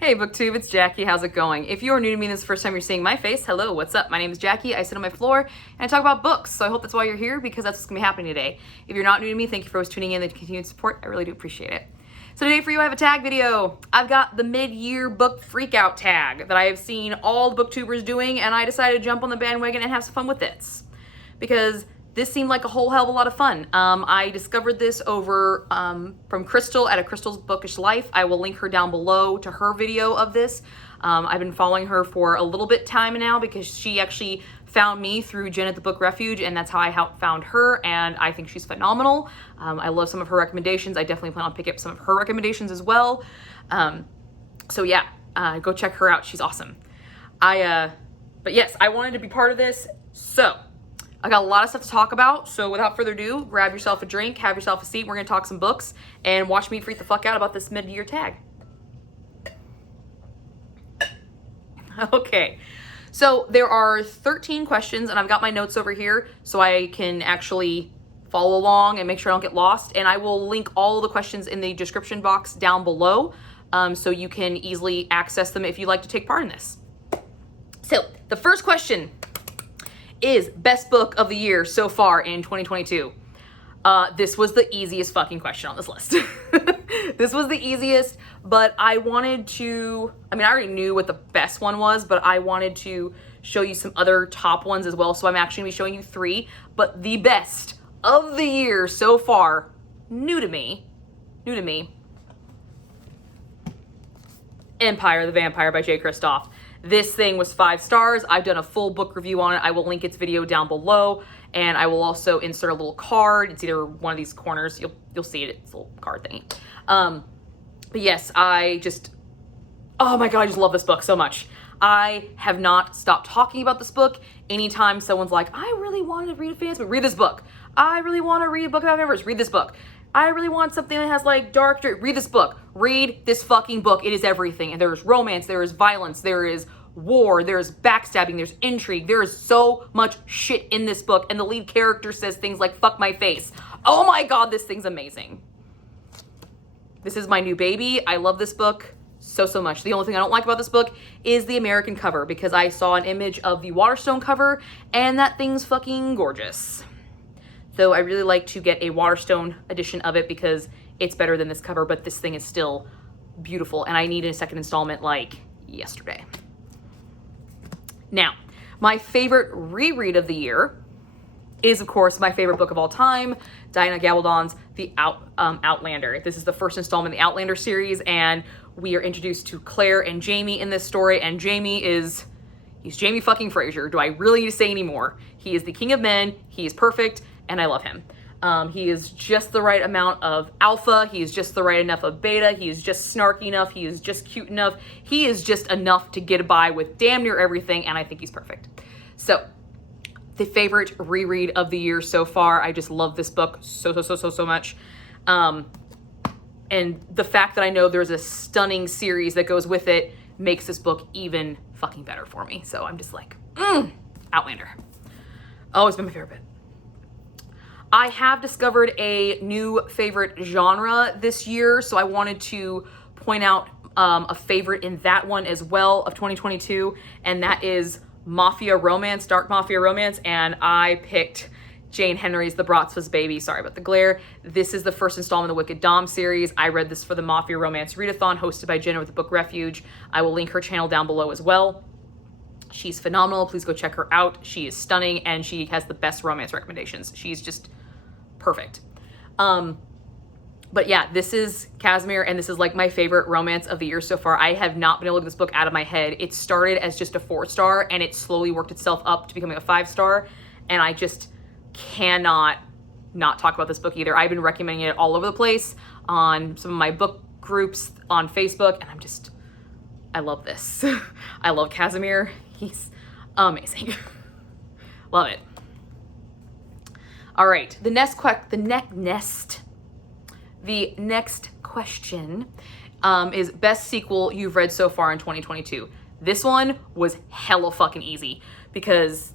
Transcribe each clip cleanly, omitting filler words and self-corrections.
Hey BookTube, it's Jackie. How's it going? If you're new to me and this is the first time you're seeing my face, hello, what's up? My name is Jackie. I sit on my floor and I talk about books. So I hope that's why you're here, because that's what's gonna be happening today. If you're not new to me, thank you for always tuning in and continued support. I really do appreciate it. So today for you, I have a tag video. I've got the mid-year book freakout tag that I have seen all the booktubers doing, and I decided to jump on the bandwagon and have some fun with this, because this seemed like a whole hell of a lot of fun. I discovered this over from Crystal at A Crystal's Bookish Life. I will link her down below to her video of this. I've been following her for a little bit time now because she actually found me through Jen at the Book Refuge, and that's how I found her, and I think she's phenomenal. I love some of her recommendations. I definitely plan on picking up some of her recommendations as well. So yeah, go check her out. She's awesome. But yes, I wanted to be part of this, so I got a lot of stuff to talk about, so without further ado, grab yourself a drink, have yourself a seat, we're gonna talk some books, and watch me freak the fuck out about this mid-year tag. Okay, so there are 13 questions, and I've got my notes over here so I can actually follow along and make sure I don't get lost, and I will link all the questions in the description box down below, so you can easily access them if you'd like to take part in this. So, the first question is best book of the year so far in 2022. This was the easiest fucking question on this list. This was the easiest, but I wanted to, I already knew what the best one was, but I wanted to show you some other top ones as well. So I'm actually gonna be showing you three, but the best of the year so far, new to me, Empire the Vampire by J. Kristoff. This thing was 5 stars. I've done a full book review on it. I will link its video down below, and I will also insert a little card. It's either one of these corners. You'll see it. It's a little card thingy. But yes, oh my God, I just love this book so much. I have not stopped talking about this book. Anytime someone's like, I really wanted to read a fantasy book, read this book. I really want to read a book about vampires, read this book. I really want something that has like dark, read this book. Read this fucking book. It is everything. And there's romance, there is violence, there is war, there's backstabbing, there's intrigue. There is so much shit in this book. And the lead character says things like, fuck my face. Oh my God, this thing's amazing. This is my new baby. I love this book so much. The only thing I don't like about this book is the American cover, because I saw an image of the Waterstone cover and that thing's fucking gorgeous. So I really like to get a Waterstone edition of it because it's better than this cover, but this thing is still beautiful, and I need a second installment like yesterday. Now, my favorite reread of the year is, of course, my favorite book of all time, Diana Gabaldon's The Outlander. This is the first installment in the Outlander series, and we are introduced to Claire and Jamie in this story, and he's Jamie fucking Fraser. Do I really need to say any more? He is the king of men, he is perfect, and I love him. He is just the right amount of alpha, he is just the right enough of beta, he is just snarky enough, he is just cute enough, he is just enough to get by with damn near everything, and I think he's perfect. So, the favorite reread of the year so far. I just love this book so much. And the fact that I know there's a stunning series that goes with it makes this book even fucking better for me. So I'm just like, Outlander. Always been my favorite bit. I have discovered a new favorite genre this year, so I wanted to point out a favorite in that one as well of 2022, and that is mafia romance, dark mafia romance, and I picked Jane Henry's The Brotz's Baby. Sorry about the glare. This is the first installment of the Wicked Dom series. I read this for the Mafia Romance Readathon hosted by Jenna with the Book Refuge. I will link her channel down below as well. She's phenomenal. Please go check her out. She is stunning, and she has the best romance recommendations. She's just perfect. But yeah, this is Casimir, and this is like my favorite romance of the year so far. I have not been able to get this book out of my head. It started as just a 4-star, and it slowly worked itself up to becoming a 5-star, and I just cannot not talk about this book either. I've been recommending it all over the place on some of my book groups on Facebook, and I love this. I love Casimir. He's amazing. Love it. All right, the next question is best sequel you've read so far in 2022. This one was hella fucking easy because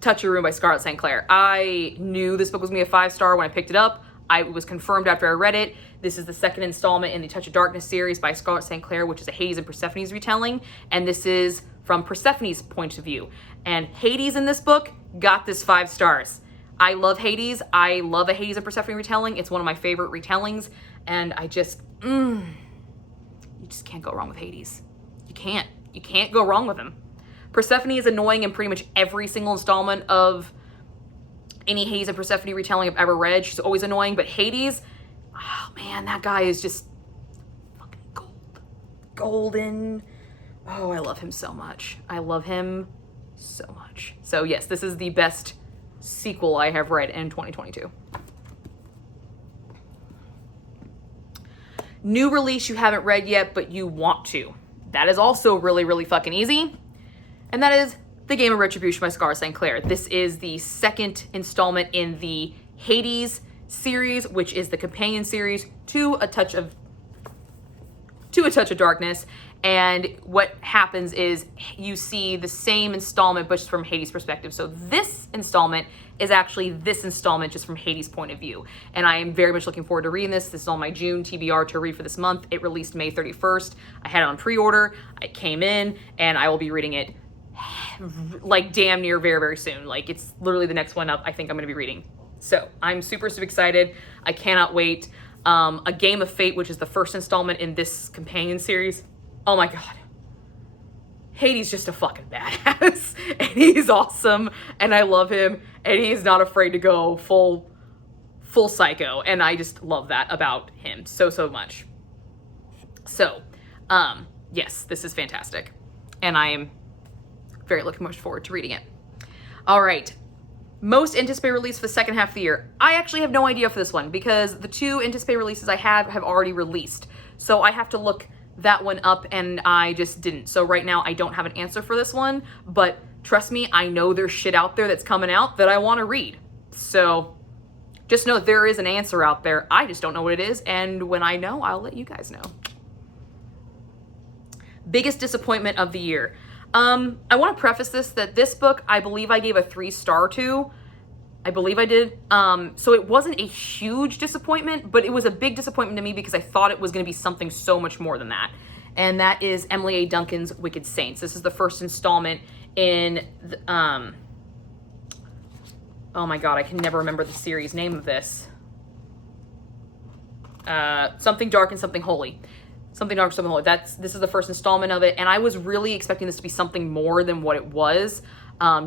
Touch Your Room by Scarlett St. Clair. I knew this book was gonna be a 5-star when I picked it up. It was confirmed after I read it. This is the second installment in the Touch of Darkness series by Scarlett St. Clair, which is a Hades and Persephone's retelling. And this is from Persephone's point of view. And Hades in this book got this 5 stars. I love Hades. I love a Hades and Persephone retelling. It's one of my favorite retellings. And I just, you just can't go wrong with Hades. You can't. You can't go wrong with him. Persephone is annoying in pretty much every single installment of any Hades and Persephone retelling I've ever read. She's always annoying, but Hades, oh man, that guy is just fucking gold. Golden. Oh, I love him so much. I love him so much. So yes, this is the best sequel I have read in 2022. New release you haven't read yet, but you want to. That is also really, really fucking easy. And that is The Game of Retribution by Scarlett St. Clair. This is the second installment in the Hades series, which is the companion series to A Touch of Darkness. And what happens is you see the same installment, but just from Hades' perspective. So this installment is actually this installment just from Hades' point of view. And I am very much looking forward to reading this. This is on my June TBR to read for this month. It released May 31st. I had it on pre-order. It came in, and I will be reading it like damn near very, very soon. Like it's literally the next one up I think I'm going to be reading. So I'm super, super excited. I cannot wait. A Game of Fate, which is the first installment in this companion series. Oh my God. Hades just a fucking badass. And he's awesome. And I love him. And he's not afraid to go full psycho. And I just love that about him so, so much. So, yes, this is fantastic. And I am very looking much forward to reading it. All right. Most anticipated release for the second half of the year. I actually have no idea for this one because the 2 anticipated releases I have already released. So I have to look that one up and I just didn't. So right now I don't have an answer for this one, but trust me, I know there's shit out there that's coming out that I want to read. So just know there is an answer out there. I just don't know what it is. And when I know, I'll let you guys know. Biggest disappointment of the year. I want to preface this that this book, I believe I gave a 3-star to. I believe I did. So it wasn't a huge disappointment, but it was a big disappointment to me because I thought it was going to be something so much more than that. And that is Emily A. Duncan's Wicked Saints. This is the first installment in, oh my God, I can never remember the series name of this. Something Dark and Something Holy. Something Dark, Something Holy. This is the first installment of it. And I was really expecting this to be something more than what it was.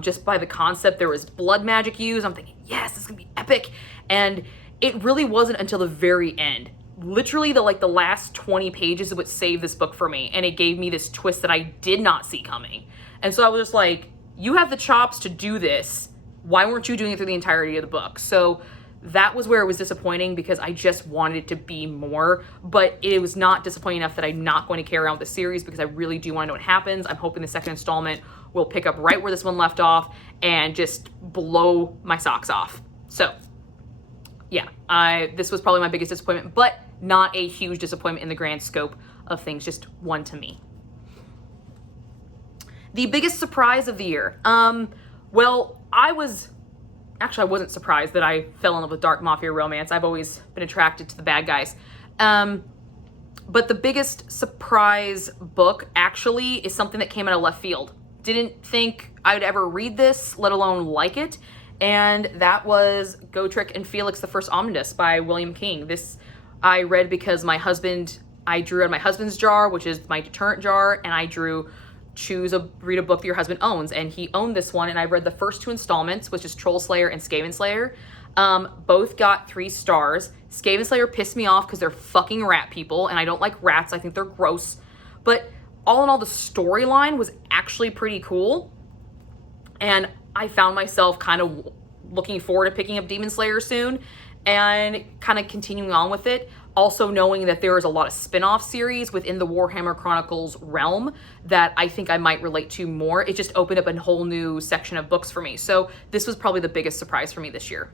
Just by the concept, there was blood magic used. I'm thinking, yes, this is gonna be epic. And it really wasn't until the very end. Literally the last 20 pages is what saved this book for me. And it gave me this twist that I did not see coming. And so I was just like, you have the chops to do this. Why weren't you doing it through the entirety of the book? So that was where it was disappointing because I just wanted it to be more, but it was not disappointing enough that I'm not going to carry on with the series because I really do want to know what happens. I'm hoping the second installment will pick up right where this one left off and just blow my socks off. So yeah, this was probably my biggest disappointment, but not a huge disappointment in the grand scope of things, just one to me. The biggest surprise of the year. Well, I wasn't surprised that I fell in love with dark mafia romance. I've always been attracted to the bad guys. But the biggest surprise book actually is something that came out of left field. Didn't think I would ever read this, let alone like it. And that was Gotrek and Felix, the First Omnibus by William King. This I read because I drew out of my husband's jar, which is my deterrent jar, and I drew read a book that your husband owns, and he owned this one, and I read the first 2 installments, which is Troll Slayer and Skaven Slayer. Both got 3 stars. Skaven Slayer pissed me off because they're fucking rat people, and I don't like rats. I think they're gross. But all in all, the storyline was actually pretty cool, and I found myself kind of looking forward to picking up Demon Slayer soon and kind of continuing on with it. Also knowing that there is a lot of spin-off series within the Warhammer Chronicles realm that I think I might relate to more. It just opened up a whole new section of books for me. So this was probably the biggest surprise for me this year.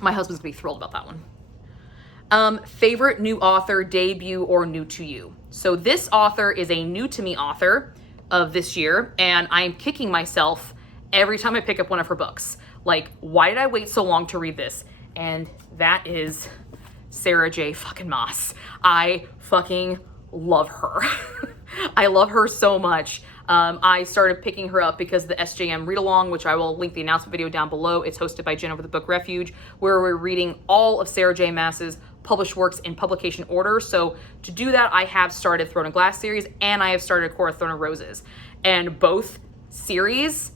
My husband's gonna be thrilled about that one. Favorite new author, debut, or new to you? So this author is a new to me author of this year, and I am kicking myself every time I pick up one of her books. Like, why did I wait so long to read this? and that is Sarah J. fucking Maas. I fucking love her. I love her so much. I started picking her up because the SJM read along, which I will link the announcement video down below. It's hosted by Jen over the Book Refuge, where we're reading all of Sarah J. Maas's published works in publication order. So to do that, I have started Throne of Glass series and I have started Cora Throne of Roses. And both series,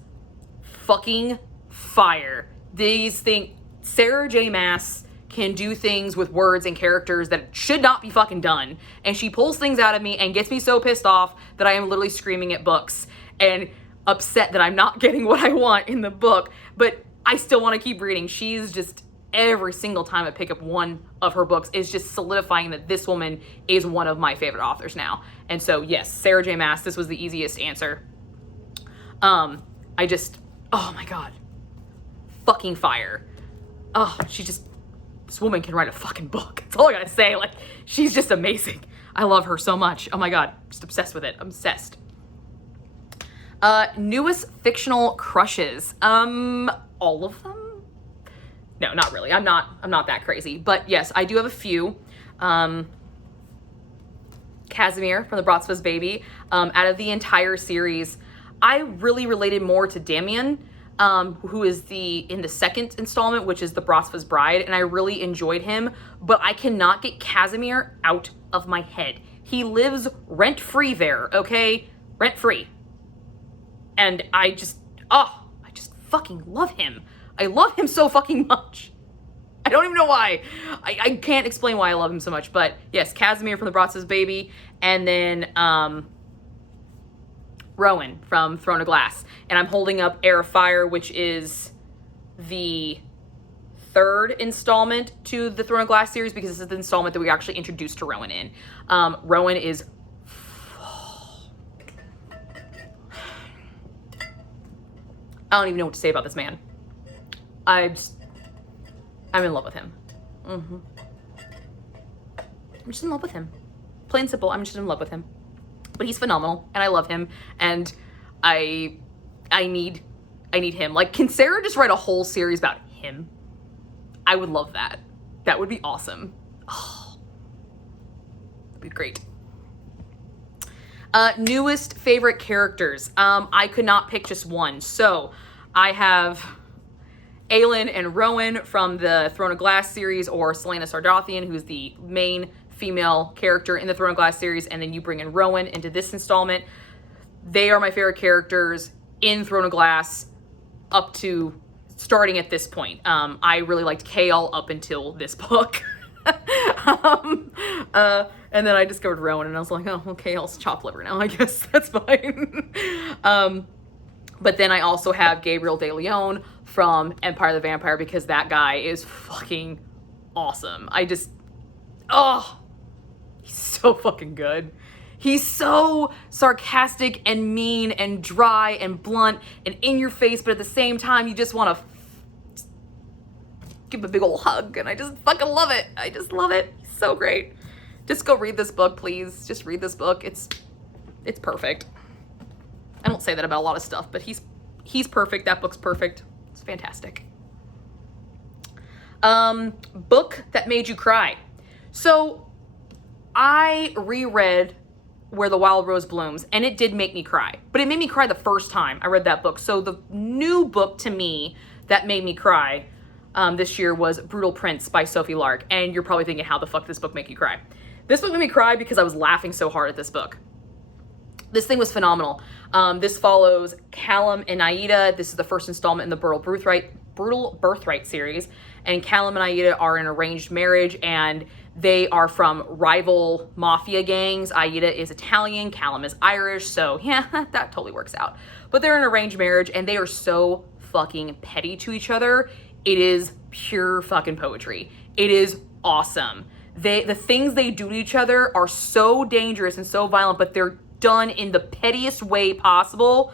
fucking fire. These things, Sarah J. Maas can do things with words and characters that should not be fucking done. And she pulls things out of me and gets me so pissed off that I am literally screaming at books and upset that I'm not getting what I want in the book, but I still want to keep reading. She's just, every single time I pick up one of her books is just solidifying that this woman is one of my favorite authors now. And so yes, Sarah J. Maas, this was the easiest answer. Oh my God, fucking fire. Oh, this woman can write a fucking book. That's all I gotta say. Like, she's just amazing. I love her so much. Oh my God, just obsessed with it. I'm obsessed. Newest fictional crushes. All of them? No, not really. I'm not that crazy. But yes, I do have a few. Casimir from the Bratva's Baby. Out of the entire series, I really related more to Damien, who is in the second installment, which is the Bratva's Bride, and I really enjoyed him, but I cannot get Casimir out of my head. He lives rent-free there, okay? Rent-free. And I just fucking love him. I love him so fucking much. I don't even know why. I can't explain why I love him so much, but yes, Casimir from the Bratva's Baby, and then Rowan from Throne of Glass. And I'm holding up Heir of Fire, which is the third installment to the Throne of Glass series, because this is the installment that we actually introduced to Rowan in. Rowan is... I don't even know what to say about this man. I'm in love with him. I'm just in love with him. Plain and simple, I'm just in love with him. But he's phenomenal, and I love him, and I need him. Like, can Sarah just write a whole series about him? I would love that. That would be awesome. Oh, that'd be great. Newest favorite characters. I could not pick just one. So I have Aelin and Rowan from the Throne of Glass series, or Selena Sardathian, who's the main female character in the Throne of Glass series, and then you bring in Rowan into this installment. They are my favorite characters in Throne of Glass up to starting at this point. I really liked Chaol up until this book. And then I discovered Rowan, and I was like, oh, well, Chaol's chopped liver now, I guess that's fine. But then I also have Gabriel de Leon from Empire the Vampire, because that guy is fucking awesome. He's so fucking good. He's so sarcastic and mean and dry and blunt and in your face, but at the same time, you just want to give him a big old hug, and I just fucking love it. I just love it. He's so great. Just go read this book, please. Just read this book. It's perfect. I don't say that about a lot of stuff, but he's perfect. That book's perfect. It's fantastic. Book that made you cry. So I reread Where the Wild Rose Blooms, and it did make me cry, but it made me cry the first time I read that book. So the new book to me that made me cry this year was Brutal Prince by Sophie Lark. And you're probably thinking, how the fuck did this book make you cry? This book made me cry because I was laughing so hard at this book. This thing was phenomenal. This follows Callum and Aida. This is the first installment in the Brutal Birthright series. And Callum and Aida are in an arranged marriage, and they are from rival mafia gangs. Aida is Italian, Callum is Irish, so yeah, that totally works out. But they're in an arranged marriage, and they are so fucking petty to each other. It is pure fucking poetry. It is awesome. The things they do to each other are so dangerous and so violent, but they're done in the pettiest way possible.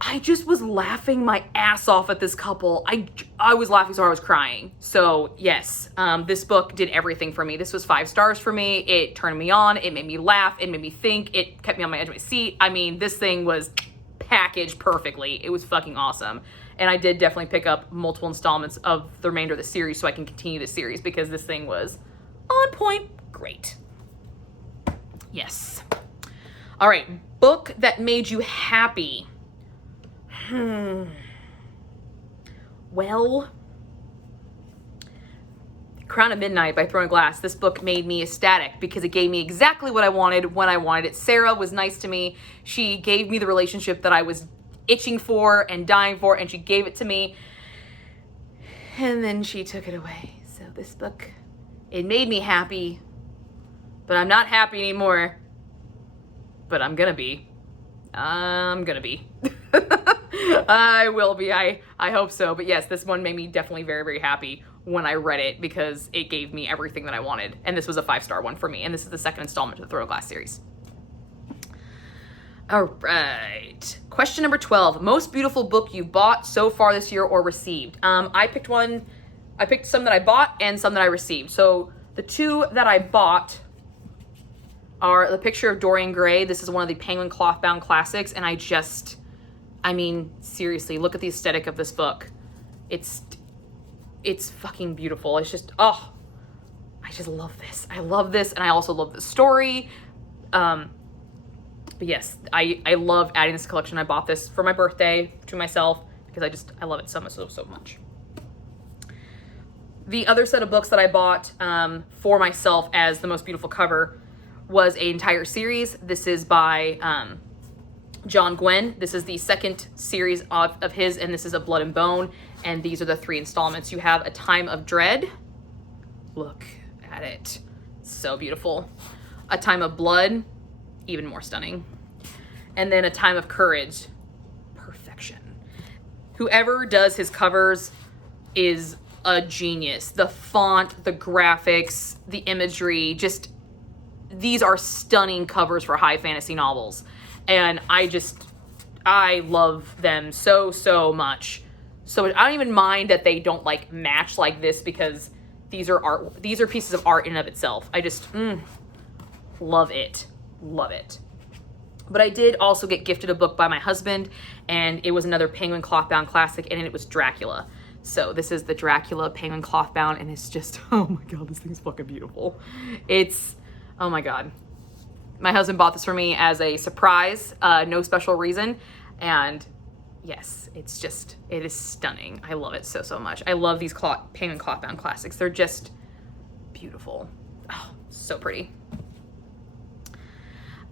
I just was laughing my ass off at this couple. I was laughing so hard I was crying. So yes, this book did everything for me. This was 5 stars for me. It turned me on. It made me laugh. It made me think. It kept me on my edge of my seat. I mean, this thing was packaged perfectly. It was fucking awesome. And I did definitely pick up multiple installments of the remainder of the series so I can continue the series because this thing was on point. Great. Yes. All right. Book that made you happy. Well, Crown of Midnight by Throne of Glass. This book made me ecstatic because it gave me exactly what I wanted when I wanted it. Sarah was nice to me. She gave me the relationship that I was itching for and dying for, and she gave it to me. And then she took it away. So this book, it made me happy, but I'm not happy anymore. But I'm gonna be. I'm gonna be. I will be. I hope so. But yes, this one made me definitely very, very happy when I read it because it gave me everything that I wanted. And this was a 5-star one for me. And this is the second installment to the Throne of Glass series. All right. Question number 12. Most beautiful book you bought so far this year or received. I picked one. I picked some that I bought and some that I received. So the two that I bought are The Picture of Dorian Gray. This is one of the Penguin cloth-bound classics. And I mean, seriously, look at the aesthetic of this book. It's fucking beautiful. It's just, oh, I just love this. I love this. And I also love the story. But yes, I love adding this collection. I bought this for my birthday to myself because I love it so much, so much. The other set of books that I bought for myself as the most beautiful cover was an entire series. This is by John Gwynne. This is the second series of his, and this is A Blood and Bone. And these are the 3 installments. You have A Time of Dread. Look at it. So beautiful. A Time of Blood. Even more stunning. And then A Time of Courage. Perfection. Whoever does his covers is a genius. The font, the graphics, the imagery, just, these are stunning covers for high fantasy novels. And I love them so much. So I don't even mind that they don't like match like this because these are pieces of art in and of itself. I just love it. Love it. But I did also get gifted a book by my husband, and it was another Penguin cloth-bound classic, and it was Dracula. So this is the Dracula Penguin cloth-bound, and it's just, oh my God, this thing's fucking beautiful. It's, oh my God. My husband bought this for me as a surprise, no special reason, and yes, it is stunning. I love it so much. I love these Penguin cloth-bound classics. They're just beautiful. Oh, so pretty.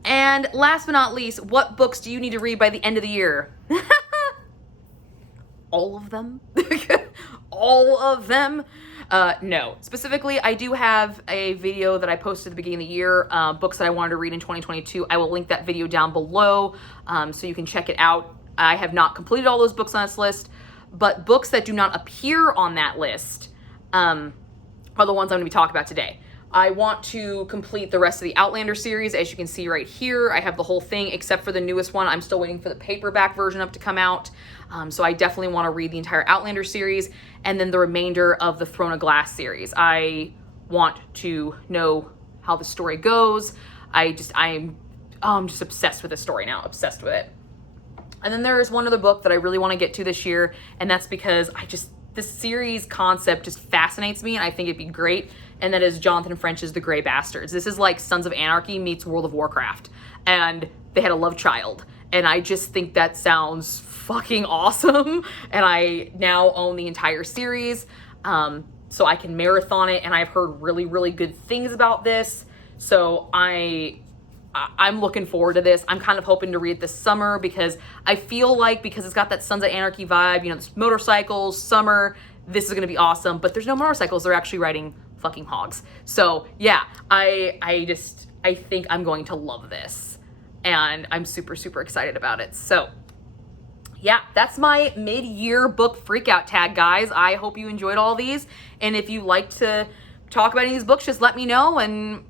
And last but not least, what books do you need to read by the end of the year? All of them? All of them? No. Specifically, I do have a video that I posted at the beginning of the year, books that I wanted to read in 2022. I will link that video down below so you can check it out. I have not completed all those books on this list, but books that do not appear on that list are the ones I'm going to be talking about today. I want to complete the rest of the Outlander series. As you can see right here, I have the whole thing except for the newest one. I'm still waiting for the paperback version of it to come out. So I definitely want to read the entire Outlander series and then the remainder of the Throne of Glass series. I want to know how the story goes. I'm just obsessed with the story now, obsessed with it. And then there is one other book that I really want to get to this year, and that's because this series concept just fascinates me, and I think it'd be great, and that is Jonathan French's The Grey Bastards. This is like Sons of Anarchy meets World of Warcraft, and they had a love child, and I just think that sounds fucking awesome, and I now own the entire series, so I can marathon it, and I've heard really, really good things about this, so I'm looking forward to this. I'm kind of hoping to read it this summer because I feel like because it's got that Sons of Anarchy vibe, there's motorcycles, summer, this is going to be awesome, but there's no motorcycles. They're actually riding fucking hogs. So yeah, I think I'm going to love this and I'm super, super excited about it. So yeah, that's my mid-year book freakout tag, guys. I hope you enjoyed all these. And if you like to talk about any of these books, just let me know and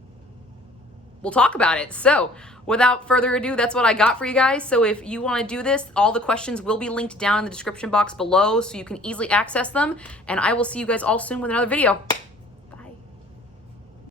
we'll talk about it. So without further ado, that's what I got for you guys. So if you want to do this, all the questions will be linked down in the description box below so you can easily access them. And I will see you guys all soon with another video.